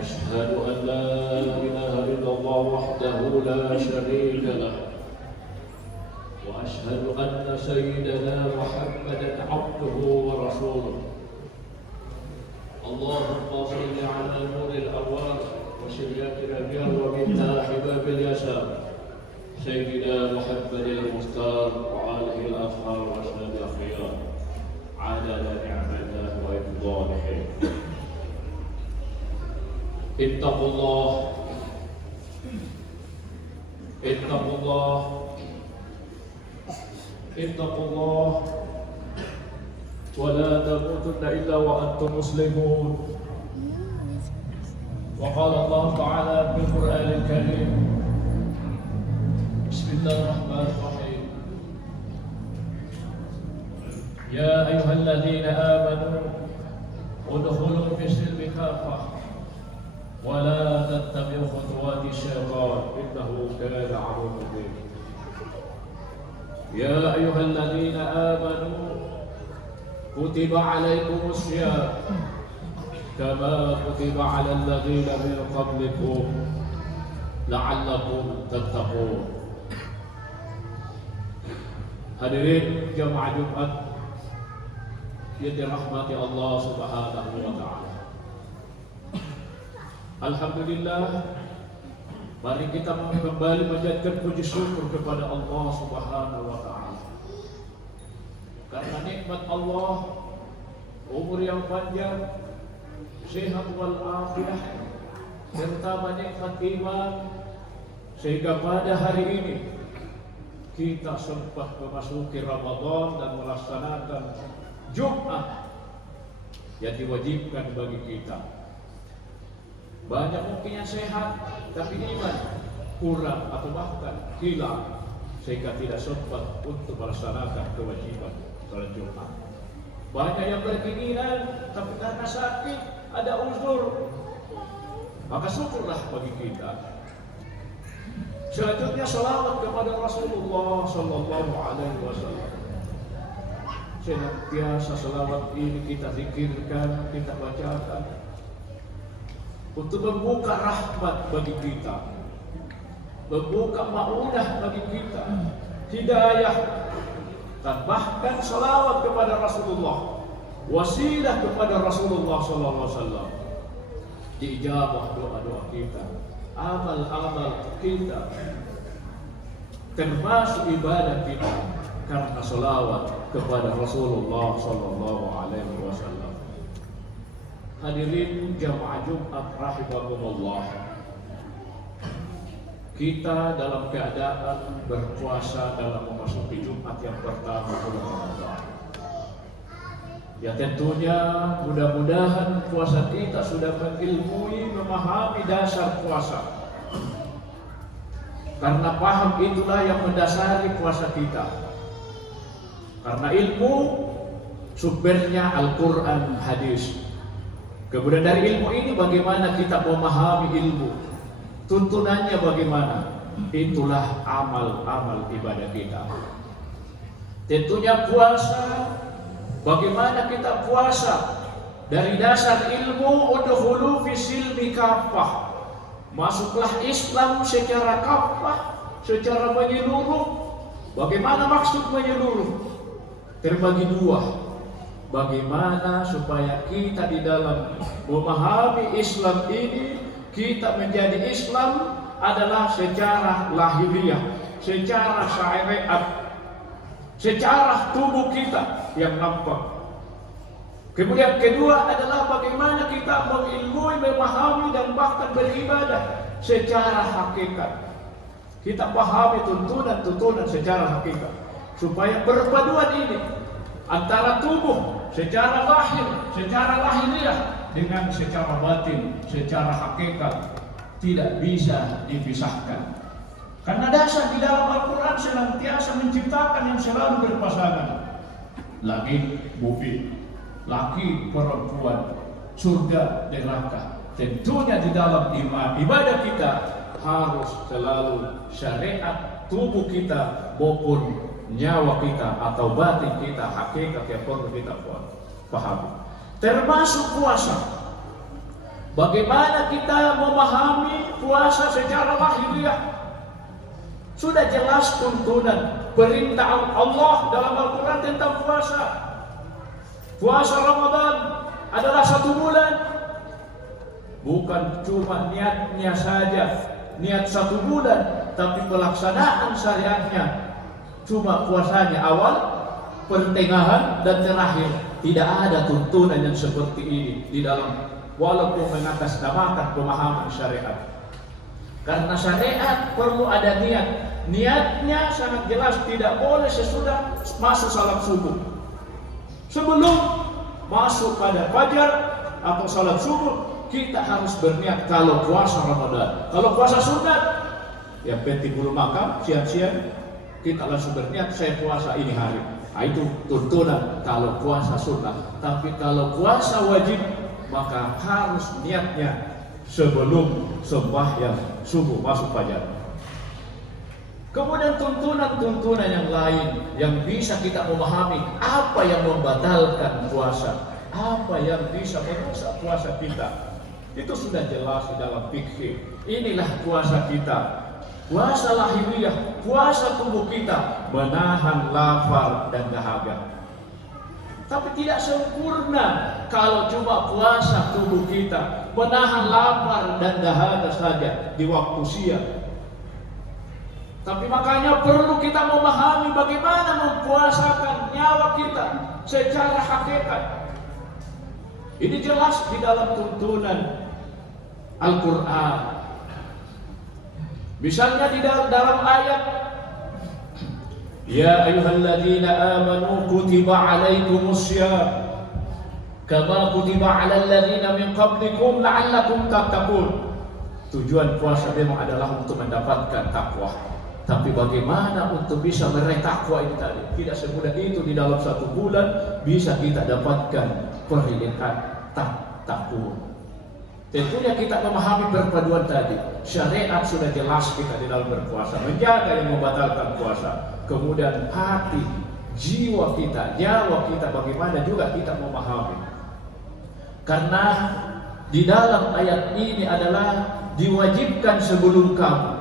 أشهد أن لا إله إلا الله وحده لا شريك له وأشهد أن سيدنا محمدا عبده ورسوله اللهم صل على نور الأنوار وشريات الأنبياء ومفتاح باب اليسار سيدنا محمد المختار وآله الأطهار وأسلم الأخيار عدد نعم الله وإفضاله. اتقوا الله اتقوا الله اتقوا الله ولا تموتن إلا وأنتم مسلمون. وقال الله تعالى في القرآن الكريم بسم الله الرحمن الرحيم يا أيها الذين آمنوا ادخلوا في السلم كافة ولا تتبعوا خطوات الشيطان إنه كان عدوا مبينا. يا أيها الذين آمنوا كتب عليكم الصيام كما كتب على الذين من قبلكم لعلكم تتقون. Hadirin jamaah Jumat yang dirahmati Allah Subhanahu wa taala. Alhamdulillah, mari kita kembali menjadikan puji syukur kepada Allah Subhanahu wa taala. Karena nikmat Allah, umur yang panjang, sehat wal afiah, serta nikmat iman, sehingga pada hari ini kita sempat memasuki Ramadan dan melaksanakan Jumat yang diwajibkan bagi kita. Banyak mungkin yang sehat, tapi iman kurang atau bahkan hilang, sehingga tidak sempat untuk melaksanakan kewajiban salat Jumat. Banyak yang berkeinginan, tapi karena sakit, ada uzur, maka syukurlah bagi kita. Selanjutnya salawat kepada Rasulullah Sallallahu Alaihi Wasallam. Senantiasa salawat ini kita zikirkan, kita bacakan untuk membuka rahmat bagi kita, membuka ma'unah bagi kita, hidayah, dan bahkan salawat kepada Rasulullah, wasilah kepada Rasulullah Sallallahu Alaihi Wasallam, diijabah doa-doa kita, amal-amal kita, termasuk ibadah kita, karena salawat kepada Rasulullah Sallallahu Alaihi Wasallam. Hadirin jamaah Jumat rahimakumullah, kita dalam keadaan berpuasa dalam memasuki Jumat yang pertama bulan Ramadan. Ya tentunya mudah-mudahan puasa kita sudah mengilmui, memahami dasar puasa. Karena paham itulah yang mendasari puasa kita. Karena ilmu sumbernya Al-Quran, hadis. Kemudian dari ilmu ini bagaimana kita memahami ilmu, tuntunannya bagaimana, itulah amal-amal ibadah kita. Tentunya puasa, bagaimana kita puasa dari dasar ilmu, udkhulu fisilmi kafah, masuklah Islam secara kafah, secara menyeluruh. Bagaimana maksud menyeluruh? Terbagi dua. Bagaimana supaya kita di dalam memahami Islam ini, kita menjadi Islam adalah secara lahiriah, secara syariat, secara tubuh kita yang nampak. Kemudian kedua adalah bagaimana kita mengilmui, memahami dan bahkan beribadah secara hakikat. Kita pahami tuntunan-tuntunan secara hakikat, supaya perpaduan ini antara tubuh secara lahir, secara lahiriah dengan secara batin, secara hakikat tidak bisa dipisahkan. Karena dasar di dalam Al-Quran senantiasa menciptakan yang selalu berpasangan, langit bumi, laki perempuan, surga neraka. Tentunya di dalam iman ibadah kita harus selalu syariat tubuh kita maupun nyawa kita atau batin kita, hakikat yang perlu kita pahami. Termasuk puasa. Bagaimana kita memahami puasa secara lahiriah? Sudah jelas tuntunan perintah Allah dalam Al-Quran tentang puasa. Puasa Ramadan adalah 1 bulan. Bukan cuma niatnya saja, niat 1 bulan, tapi pelaksanaan syariatnya cuma puasanya awal, pertengahan, dan terakhir. Tidak ada tuntunan yang seperti ini di dalam, walaupun mengatasnamakan pemahaman syariat. Karena syariat perlu ada niat. Niatnya sangat jelas, tidak boleh sesudah masuk salat subuh. Sebelum masuk pada fajar atau salat subuh, kita harus berniat kalau puasa Ramadan. Kalau puasa sunat, yang penting belum makan, siang-siang kita langsung berniat, saya puasa ini hari. Nah, itu tuntunan kalau puasa sunat. Tapi kalau puasa wajib, maka harus niatnya sebelum sembahyang subuh masuk fajar. Kemudian tuntunan-tuntunan yang lain yang bisa kita memahami apa yang membatalkan puasa, apa yang bisa merusak puasa kita. Itu sudah jelas di dalam fikih. Inilah puasa kita. Puasa lahiriah, puasa tubuh kita, menahan lapar dan dahaga. Tapi tidak sempurna kalau cuma puasa tubuh kita, menahan lapar dan dahaga saja di waktu siang. Tapi makanya perlu kita memahami bagaimana mempuasakan nyawa kita secara hakikat. Ini jelas di dalam tuntunan Al-Quran. Misalnya di dalam ayat, Ya ayyuhalladzina amanu kutiba alaikumussyam kama kutiba alal ladzina min qablikum la'allakum tattaqun. Tujuan puasa memang adalah untuk mendapatkan takwa. Tapi bagaimana untuk bisa meraih takwa ini tadi? Tidak semudah itu di dalam 1 bulan bisa kita dapatkan perilihan takwa. Tentunya kita memahami perpaduan tadi. Syariat sudah jelas kita di dalam berpuasa, menjaga yang membatalkan puasa. Kemudian hati, jiwa kita, nyawa kita, bagaimana juga kita memahami. Karena di dalam ayat ini adalah diwajibkan sebelum kamu.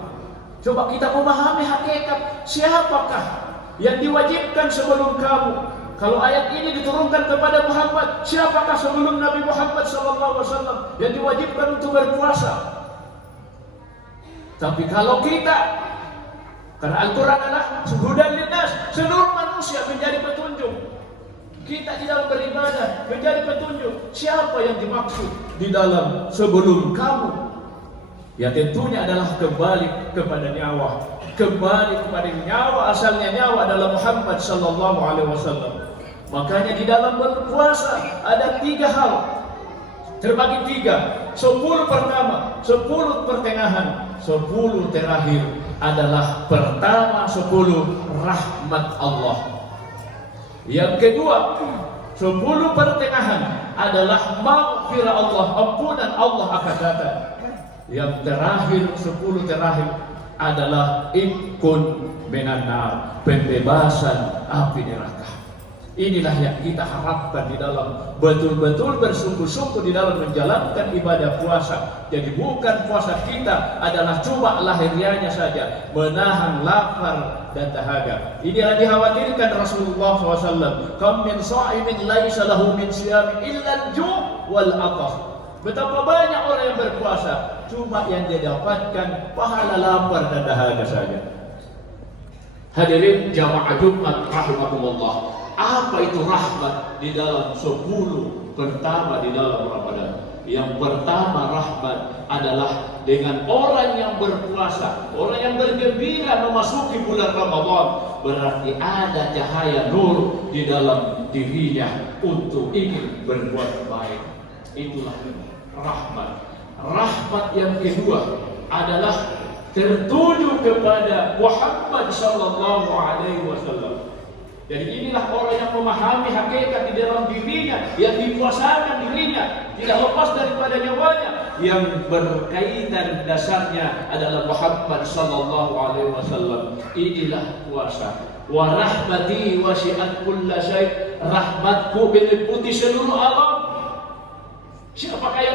Coba kita memahami hakikat siapakah yang diwajibkan sebelum kamu. Kalau ayat ini diturunkan kepada Muhammad, siapakah sebelum Nabi Muhammad SAW yang diwajibkan untuk berpuasa? Tapi kalau kita, karena Al-Quran adalah hudan linnas, seluruh manusia menjadi petunjuk. Kita di dalam beribadah menjadi petunjuk. Siapa yang dimaksud di dalam sebelum kamu? Ya tentunya adalah kembali kepada nyawa, kembali kepada nyawa, asalnya nyawa adalah Muhammad sallallahu alaihi wasallam. Makanya di dalam berpuasa ada 3 hal, terbagi 3. 10 pertama, 10 pertengahan, 10 terakhir adalah pertama 10 rahmat Allah. Yang kedua, 10 pertengahan adalah maghfirah Allah, ampunan Allah akan datang. Yang terakhir, 10 terakhir adalah ikun minan nar, pembebasan api neraka. Inilah yang kita harapkan di dalam betul-betul bersungguh-sungguh di dalam menjalankan ibadah puasa. Jadi bukan puasa kita adalah cuma lahiriahnya saja, menahan lapar dan dahaga. Ini yang dikhawatirkan Rasulullah SAW. Kam min sha'imin laisa lahu min siyami illa al-ju' wal 'atash. Betapa banyak orang yang berpuasa, cuma yang dia dapatkan pahala lapar dan dahaga saja. Hadirin jamaah Jumat rahimakumullah. Apa itu rahmat di dalam 10 pertama di dalam Ramadan? Yang pertama rahmat adalah dengan orang yang berpuasa, orang yang bergembira memasuki bulan Ramadan, berarti ada cahaya nur di dalam dirinya untuk ingin berbuat baik. Itulah rahmat. Rahmat yang kedua adalah tertuju kepada Muhammad sallallahu alaihi wasallam. Jadi inilah orang yang memahami hakikat di dalam dirinya, yang dikuasakan dirinya, tidak lepas daripada nyawanya, yang berkaitan dasarnya adalah Muhammad sallallahu alaihi wasallam. Inilah puasa. Wa rahmati wasi'at kulla syai'. Rahmatku meliputi seluruh alam. Siapakah yang